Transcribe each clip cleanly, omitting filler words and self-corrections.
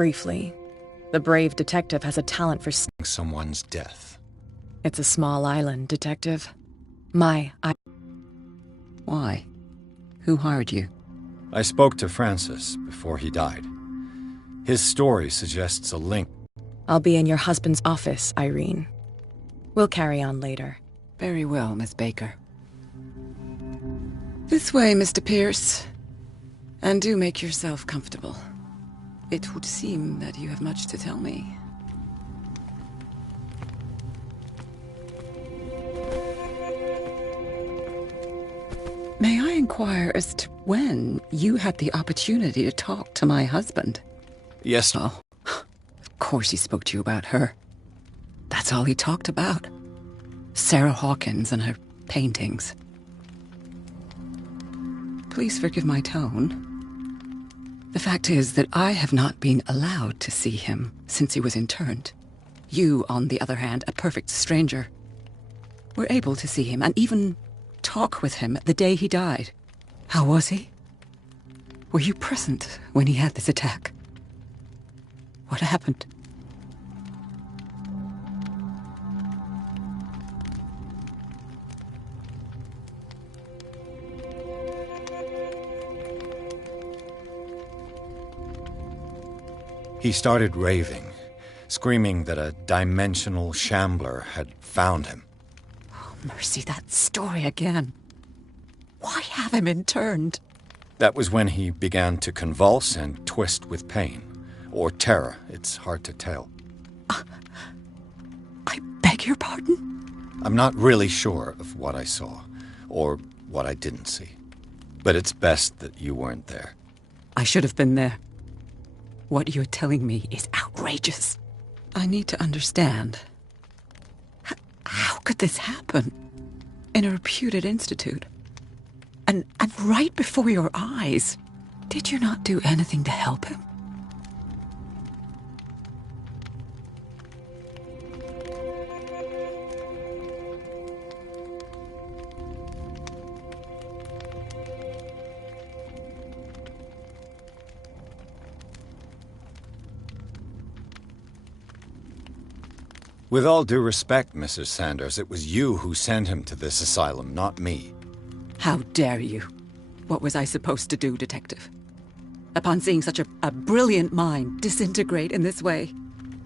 Briefly. The brave detective has a talent for someone's death. It's a small island, Detective. Why? Who hired you? I spoke to Francis before he died. His story suggests a link. I'll be in your husband's office, Irene. We'll carry on later. Very well, Miss Baker. This way, Mr. Pierce. And do make yourself comfortable. It would seem that you have much to tell me. May I inquire as to when you had the opportunity to talk to my husband? Yes. Oh, of course he spoke to you about her. That's all he talked about. Sarah Hawkins and her paintings. Please forgive my tone. The fact is that I have not been allowed to see him since he was interned. You, on the other hand, a perfect stranger, were able to see him and even talk with him the day he died. How was he? Were you present when he had this attack? What happened? He started raving, screaming that a dimensional shambler had found him. Oh, mercy, that story again. Why have him interned? That was when he began to convulse and twist with pain. Or terror, it's hard to tell. I beg your pardon? I'm not really sure of what I saw, or what I didn't see. But it's best that you weren't there. I should have been there. What you're telling me is outrageous. I need to understand. How could this happen? In a reputed institute? And right before your eyes. Did you not do anything to help him? With all due respect, Mrs. Sanders, it was you who sent him to this asylum, not me. How dare you? What was I supposed to do, Detective? Upon seeing such a brilliant mind disintegrate in this way,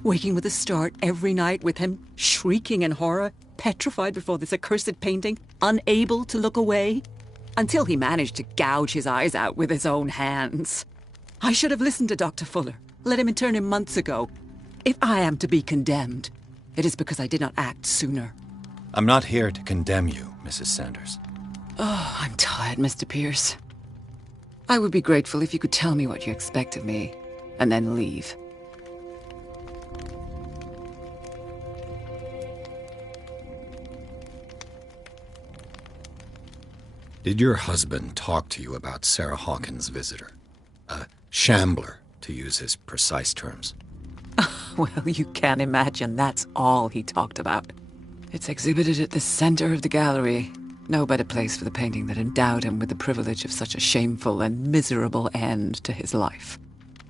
waking with a start every night with him shrieking in horror, petrified before this accursed painting, unable to look away, until he managed to gouge his eyes out with his own hands. I should have listened to Dr. Fuller, let him intern him months ago. If I am to be condemned, it is because I did not act sooner. I'm not here to condemn you, Mrs. Sanders. Oh, I'm tired, Mr. Pierce. I would be grateful if you could tell me what you expect of me, and then leave. Did your husband talk to you about Sarah Hawkins' visitor? A shambler, to use his precise terms. Well, you can imagine that's all he talked about. It's exhibited at the center of the gallery. No better place for the painting that endowed him with the privilege of such a shameful and miserable end to his life.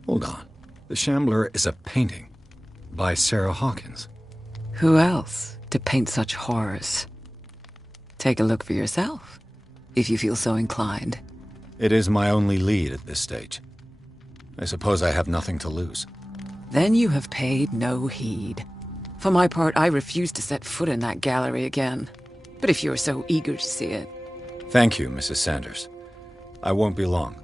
Hold on. The Shambler is a painting by Sarah Hawkins. Who else to paint such horrors? Take a look for yourself, if you feel so inclined. It is my only lead at this stage. I suppose I have nothing to lose. Then you have paid no heed. For my part, I refuse to set foot in that gallery again. But if you're so eager to see it... Thank you, Mrs. Sanders. I won't be long.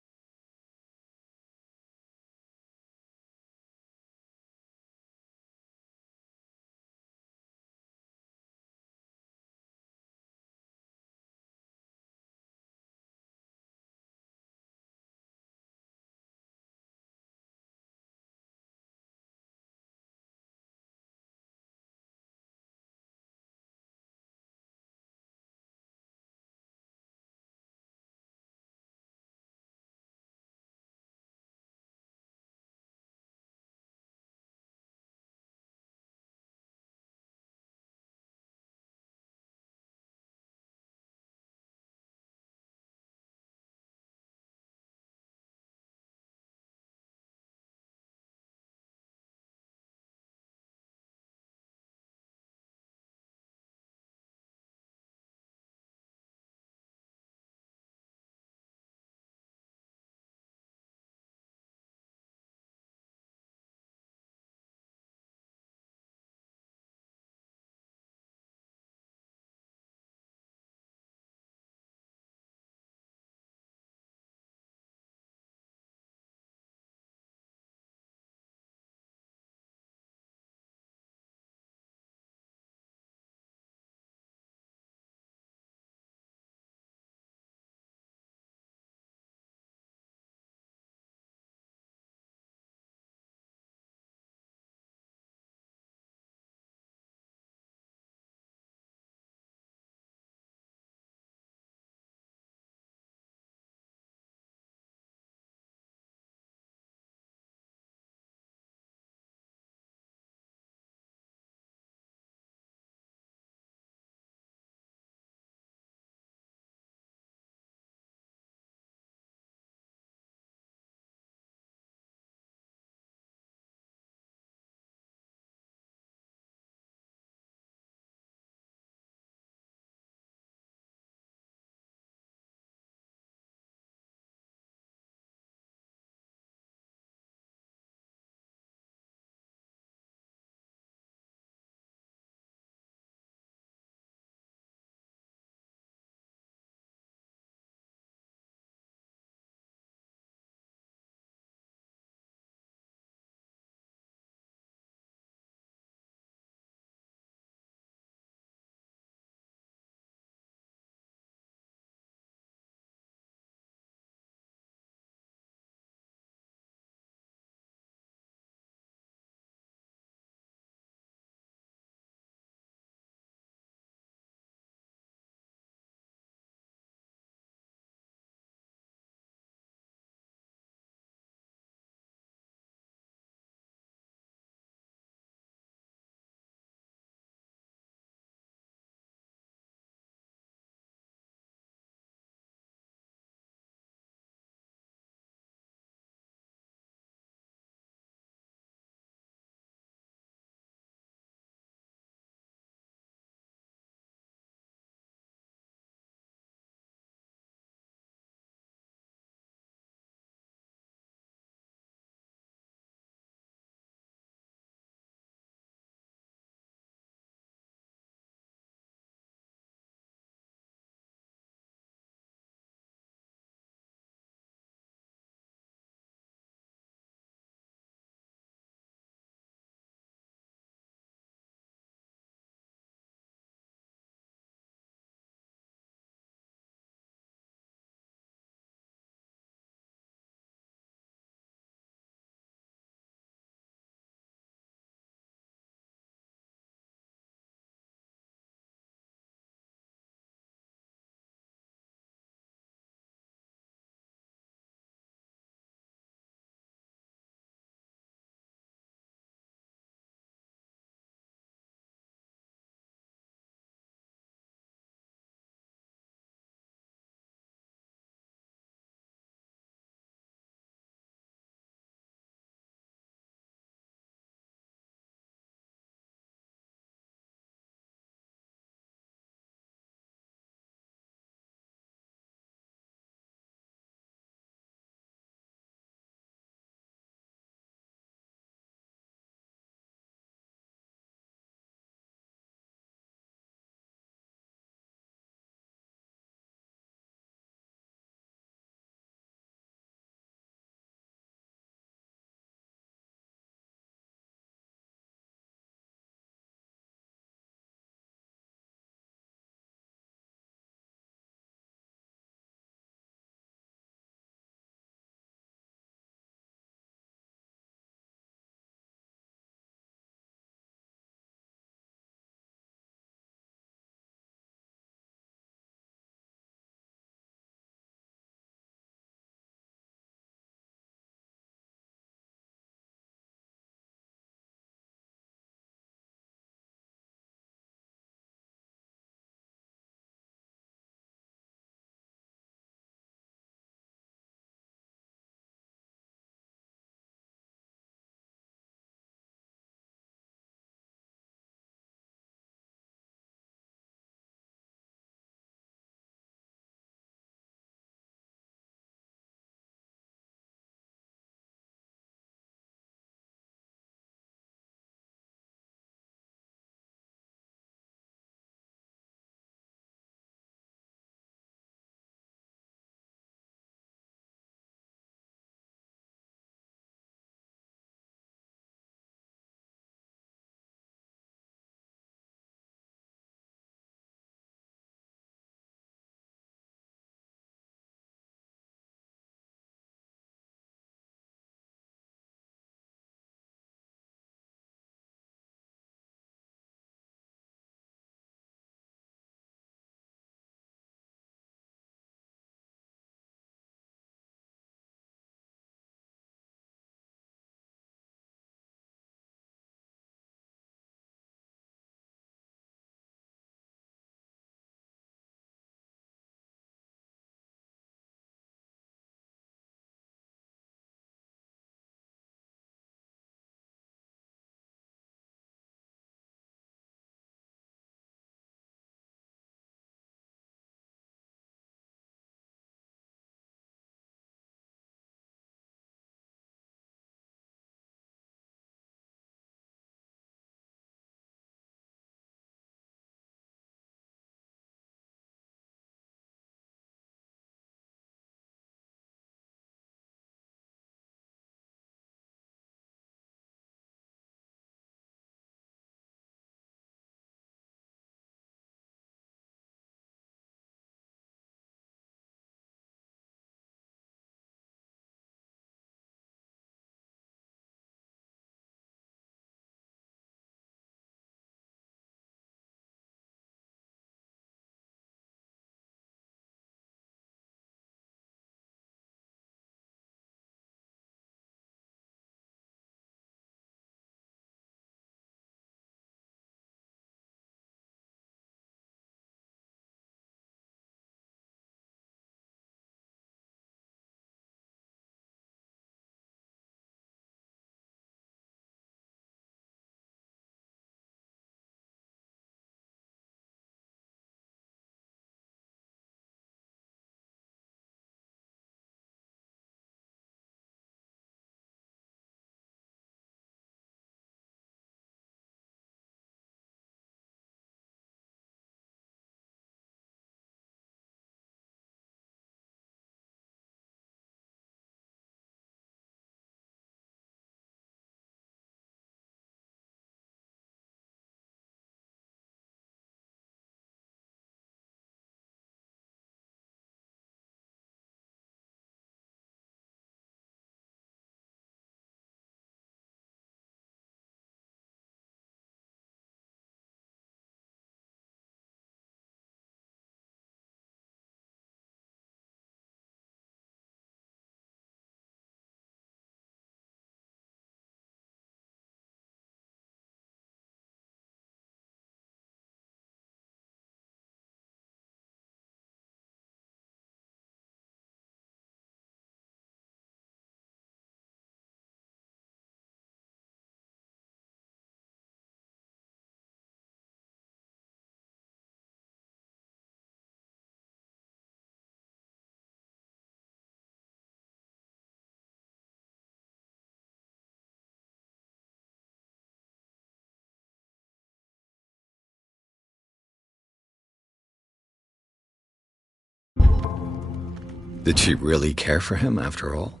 Did she really care for him after all?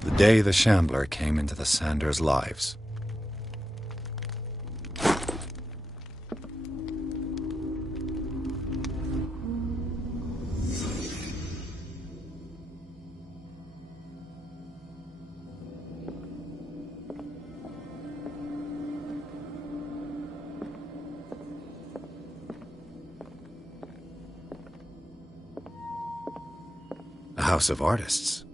The day the Shambler came into the Sanders' lives. A house of artists.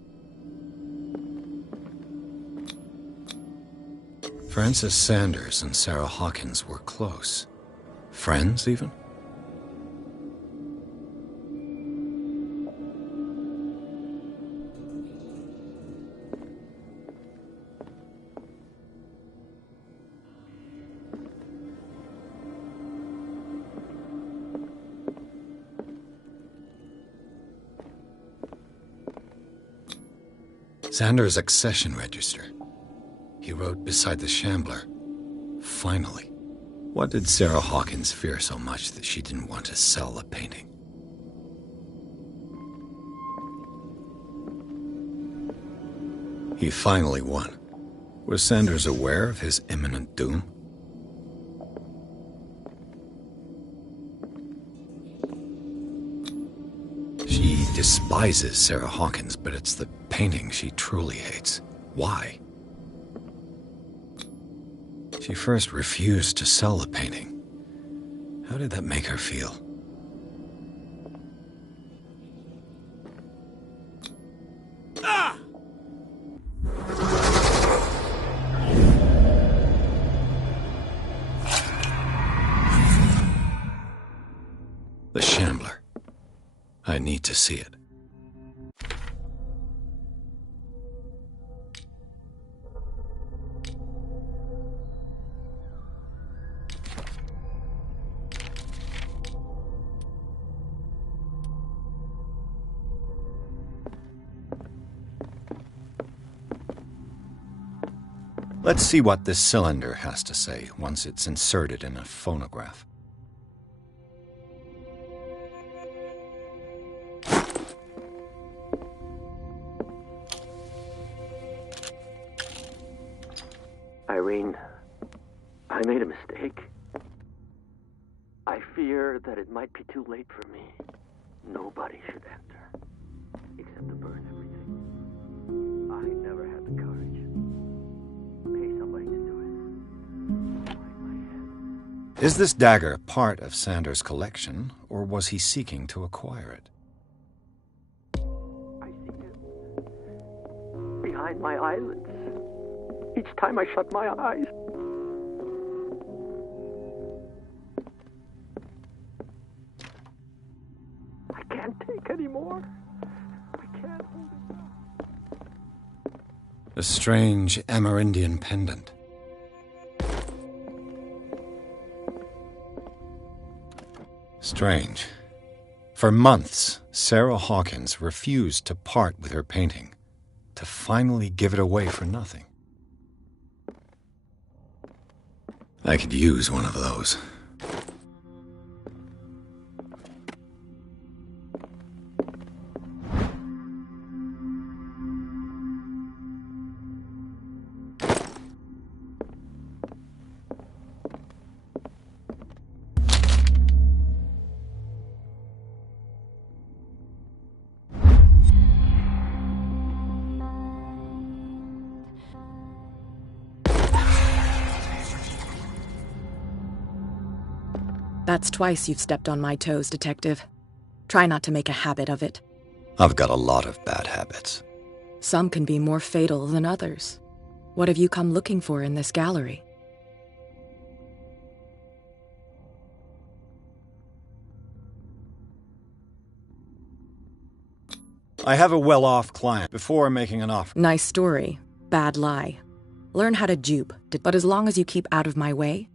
Frances Sanders and Sarah Hawkins were close. Friends, even? Sanders' accession register. He wrote beside the Shambler, "Finally." What did Sarah Hawkins fear so much that she didn't want to sell the painting? He finally won. Was Sanders aware of his imminent doom? She despises Sarah Hawkins, but it's the painting she truly hates. Why? She first refused to sell the painting. How did that make her feel? Ah! The Shambler. I need to see it. Let's see what this cylinder has to say once it's inserted in a phonograph. Irene, I made a mistake. I fear that it might be too late for me. Nobody should enter, except to burn everything. I never had the courage. Pay somebody to do it. Hide my head. Is this dagger part of Sanders' collection, or was he seeking to acquire it? I see it behind my eyelids. Each time I shut my eyes. I can't take anymore. I can't hold it now. A strange Amerindian pendant. Strange. For months, Sarah Hawkins refused to part with her painting, to finally give it away for nothing. I could use one of those. That's twice you've stepped on my toes, Detective. Try not to make a habit of it. I've got a lot of bad habits. Some can be more fatal than others. What have you come looking for in this gallery? I have a well-off client before making an offer. Nice story. Bad lie. Learn how to dupe, but as long as you keep out of my way.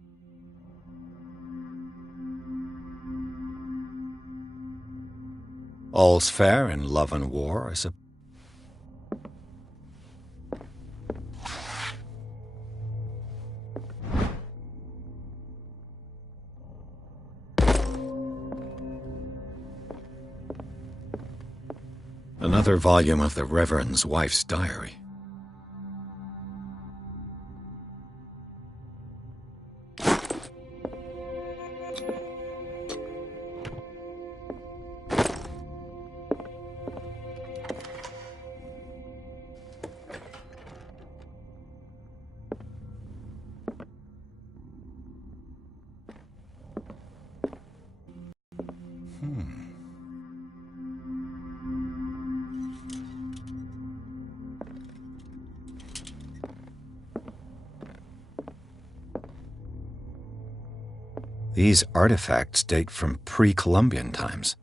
All's fair in love and war, I suppose. Another volume of the Reverend's wife's diary. These artifacts date from pre-Columbian times.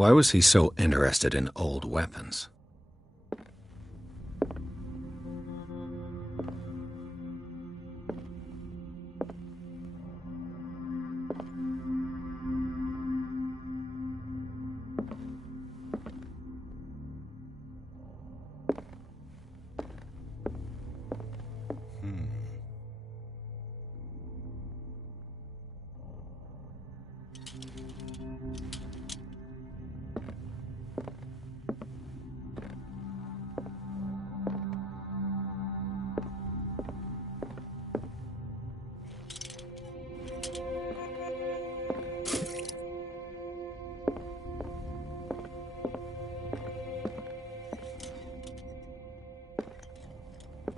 Why was he so interested in old weapons?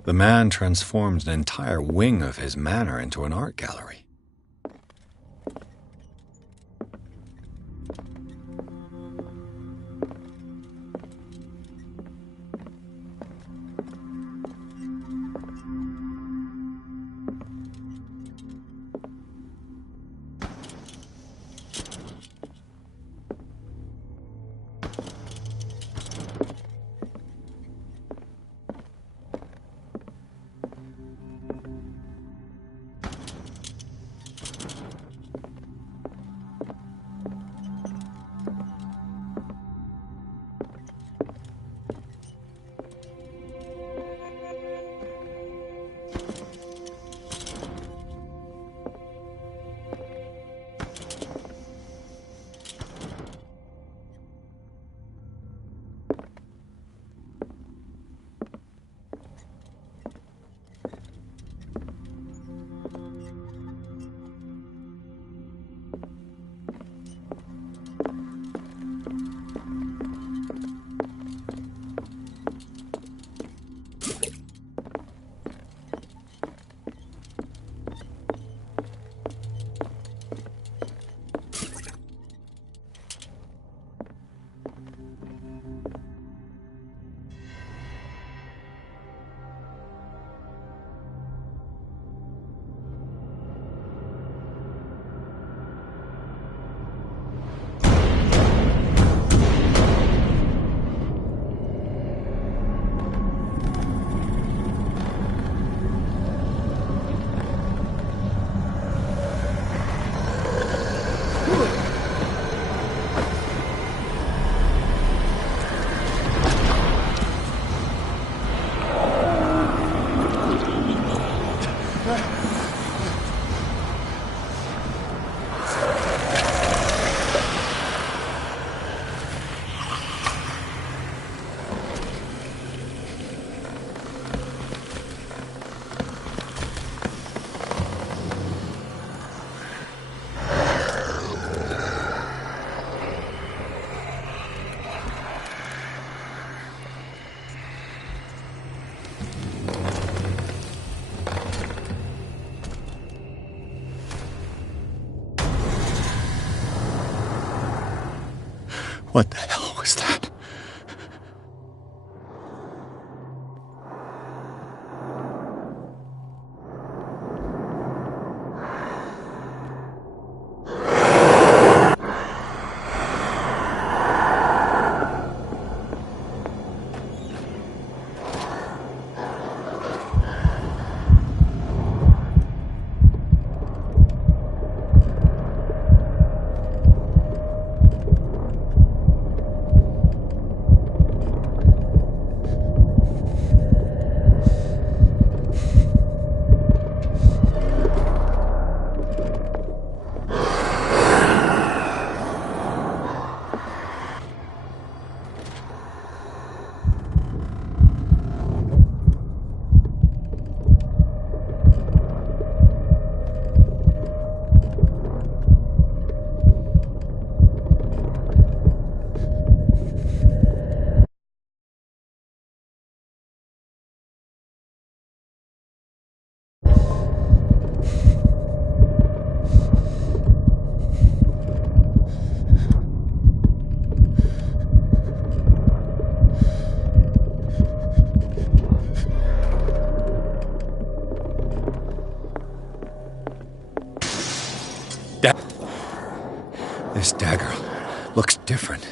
The man transformed an entire wing of his manor into an art gallery. What the hell was that? This dagger looks different.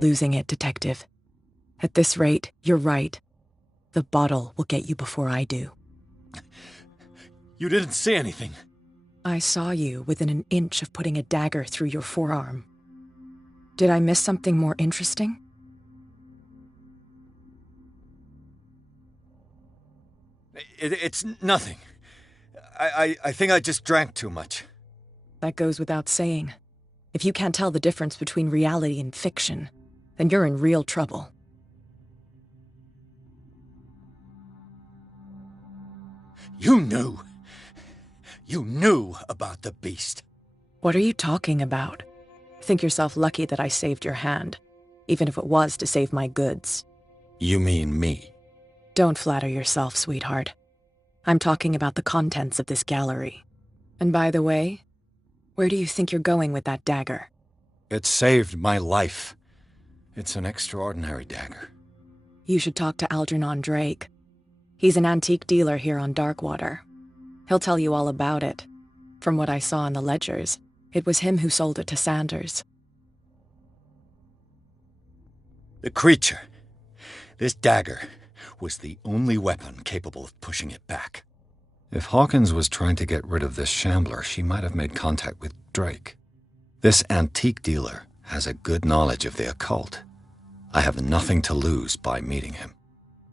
Losing it, Detective. At this rate, you're right. The bottle will get you before I do. You didn't say anything. I saw you within an inch of putting a dagger through your forearm. Did I miss something more interesting? It's nothing. I think I just drank too much. That goes without saying. If you can't tell the difference between reality and fiction, then you're in real trouble. You knew. You knew about the beast. What are you talking about? Think yourself lucky that I saved your hand, even if it was to save my goods. You mean me? Don't flatter yourself, sweetheart. I'm talking about the contents of this gallery. And by the way, where do you think you're going with that dagger? It saved my life. It's an extraordinary dagger. You should talk to Algernon Drake. He's an antique dealer here on Darkwater. He'll tell you all about it. From what I saw in the ledgers, it was him who sold it to Sanders. The creature. This dagger was the only weapon capable of pushing it back. If Hawkins was trying to get rid of this shambler, she might have made contact with Drake. This antique dealer has a good knowledge of the occult. I have nothing to lose by meeting him.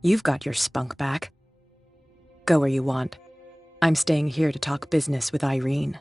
You've got your spunk back. Go where you want. I'm staying here to talk business with Irene.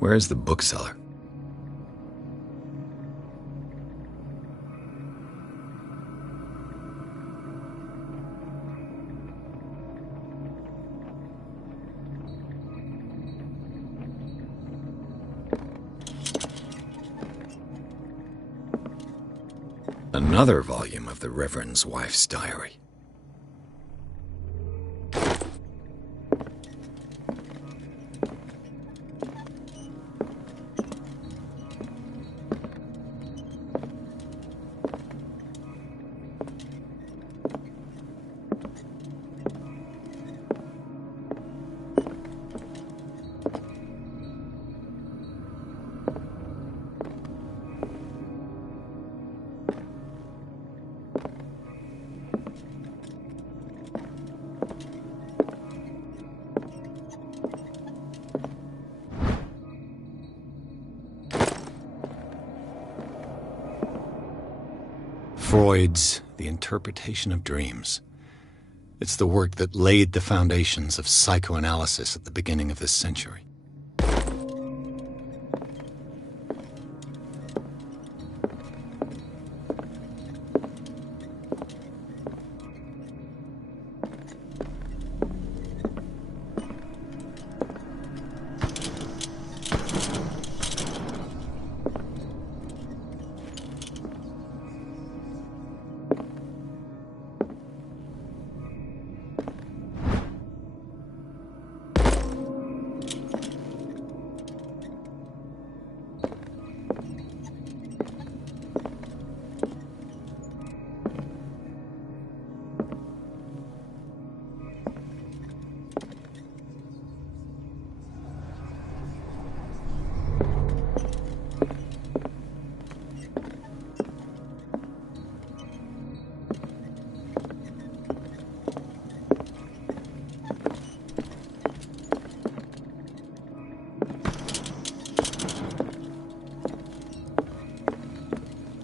Where's the bookseller? Another volume of the Reverend's wife's diary. Freud's The Interpretation of Dreams. It's the work that laid the foundations of psychoanalysis at the beginning of this century.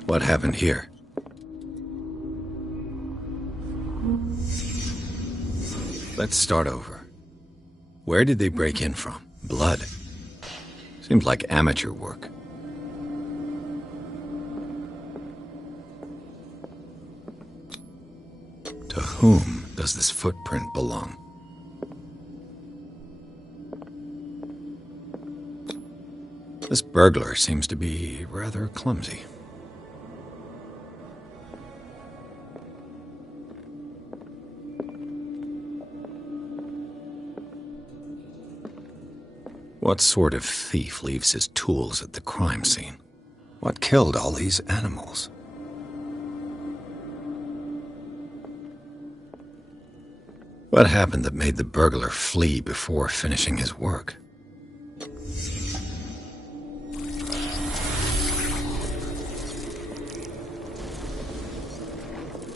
What happened here? Let's start over. Where did they break in from? Blood. Seems like amateur work. To whom does this footprint belong? This burglar seems to be rather clumsy. What sort of thief leaves his tools at the crime scene? What killed all these animals? What happened that made the burglar flee before finishing his work?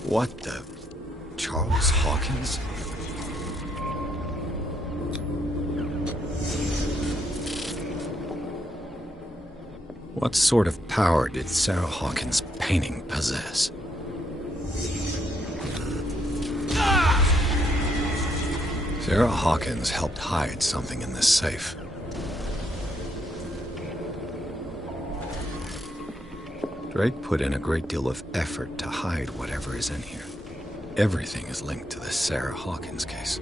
What the... Charles Hawkins? What sort of power did Sarah Hawkins' painting possess? Sarah Hawkins helped hide something in this safe. Drake put in a great deal of effort to hide whatever is in here. Everything is linked to the Sarah Hawkins case.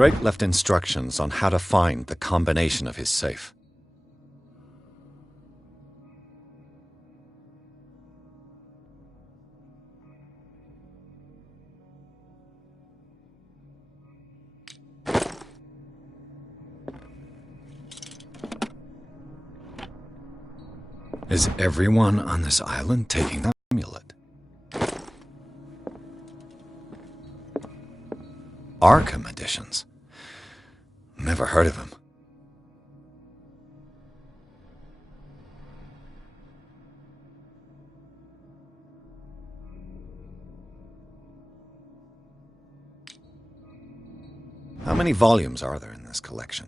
Drake left instructions on how to find the combination of his safe. Is everyone on this island taking the amulet? Arkham editions. Never heard of him. How many volumes are there in this collection?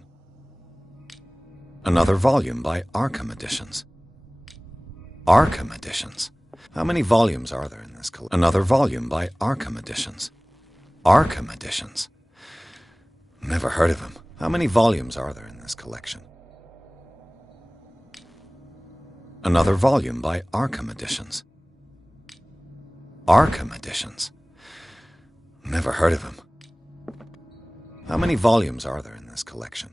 Another volume by Arkham editions. Arkham editions. How many volumes are there in this collection? Another volume by Arkham editions. Arkham editions. Never heard of him. How many volumes are there in this collection? Another volume by Arkham editions. Arkham editions. Never heard of him. How many volumes are there in this collection?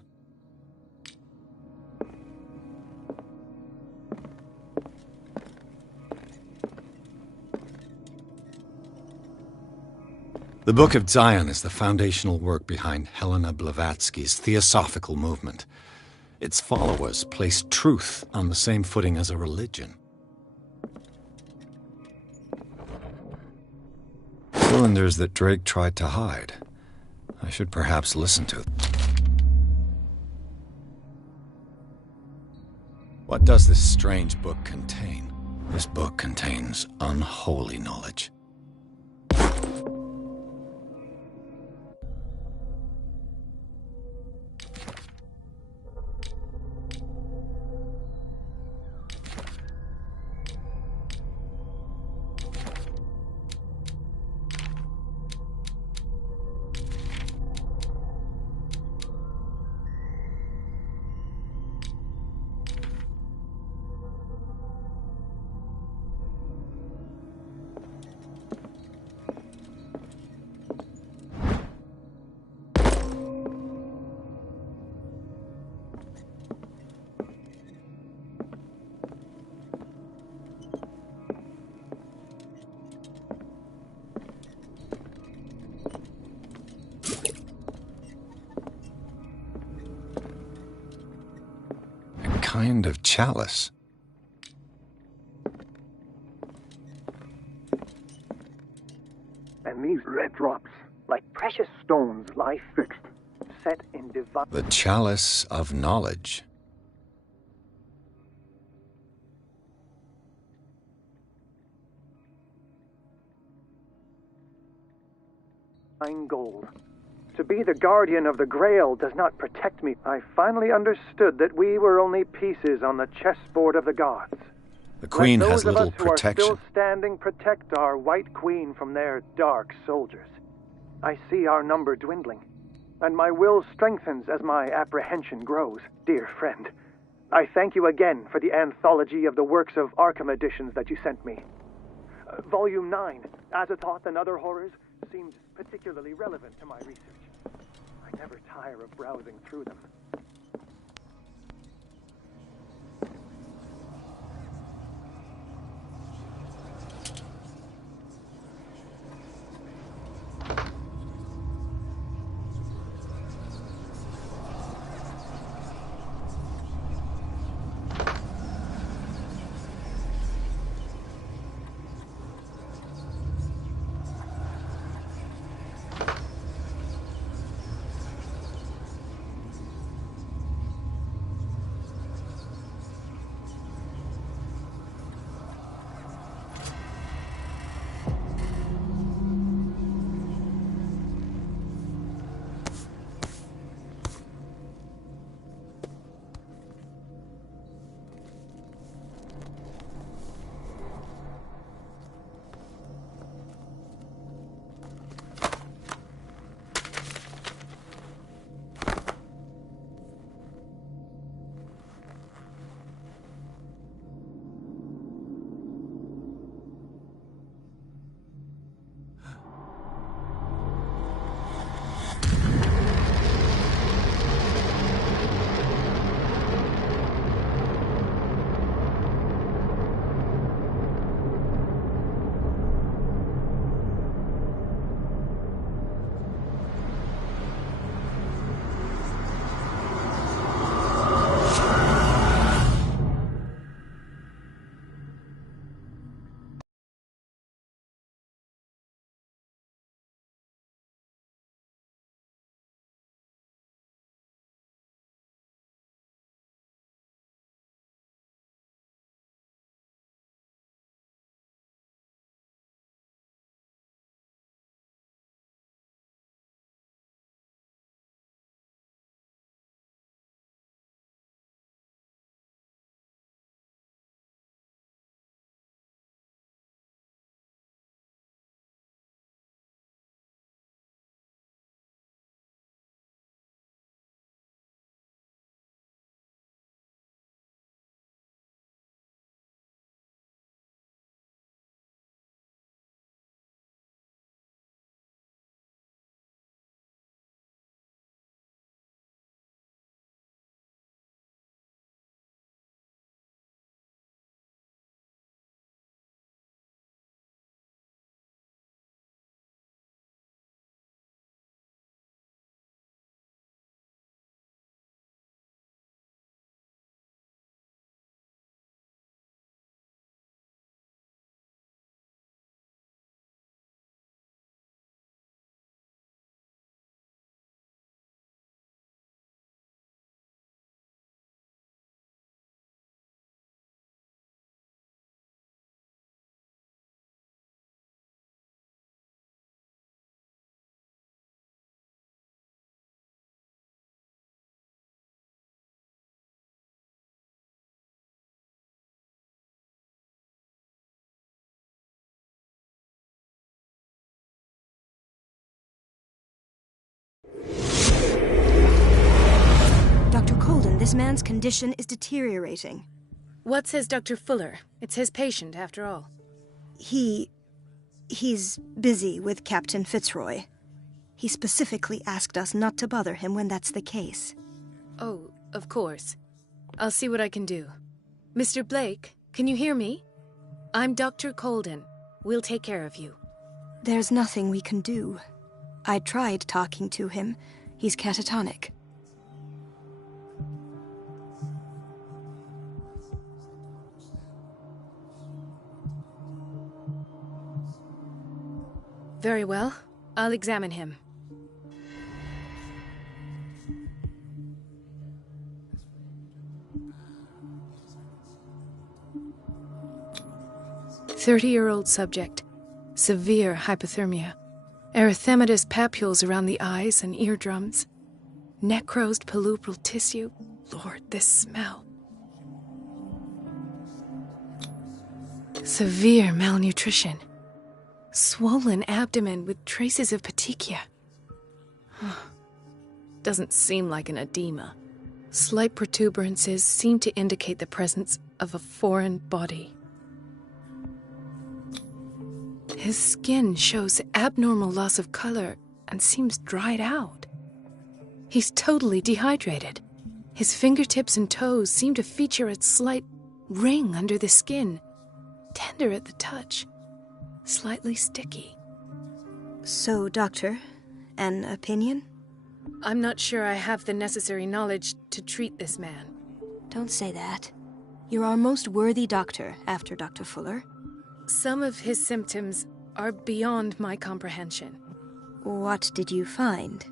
The Book of Zion is the foundational work behind Helena Blavatsky's Theosophical movement. Its followers place truth on the same footing as a religion. Cylinders that Drake tried to hide. I should perhaps listen to them. What does this strange book contain? This book contains unholy knowledge. Kind of chalice. And these red drops, like precious stones, lie fixed, set in divine... The chalice of knowledge. gold. To be the guardian of the Grail does not protect me. I finally understood that we were only pieces on the chessboard of the gods. The Queen has little Let those of us who are protection. still standing protect our White Queen from their dark soldiers. I see our number dwindling, and my will strengthens as my apprehension grows, dear friend. I thank you again for the anthology of the works of Arkham editions that you sent me. Volume 9, Azathoth and Other Horrors, seemed particularly relevant to my research. I never tire of browsing through them. Colden, this man's condition is deteriorating. What says Dr. Fuller? It's his patient, after all. He's busy with Captain Fitzroy. He specifically asked us not to bother him when that's the case. Oh, of course. I'll see what I can do. Mr. Blake, can you hear me? I'm Dr. Colden. We'll take care of you. There's nothing we can do. I tried talking to him. He's catatonic. Very well. I'll examine him. "30-year-old subject. Severe hypothermia. Erythematous papules around the eyes and eardrums. Necrosed palpebral tissue. Lord, this smell. Severe malnutrition. Swollen abdomen with traces of petechia. Doesn't seem like an edema. Slight protuberances seem to indicate the presence of a foreign body. His skin shows abnormal loss of color and seems dried out. He's totally dehydrated. His fingertips and toes seem to feature a slight ring under the skin, tender at the touch, slightly sticky. So, Doctor, an opinion? I'm not sure I have the necessary knowledge to treat this man. Don't say that. You're our most worthy doctor after Dr. Fuller. Some of his symptoms are beyond my comprehension. What did you find?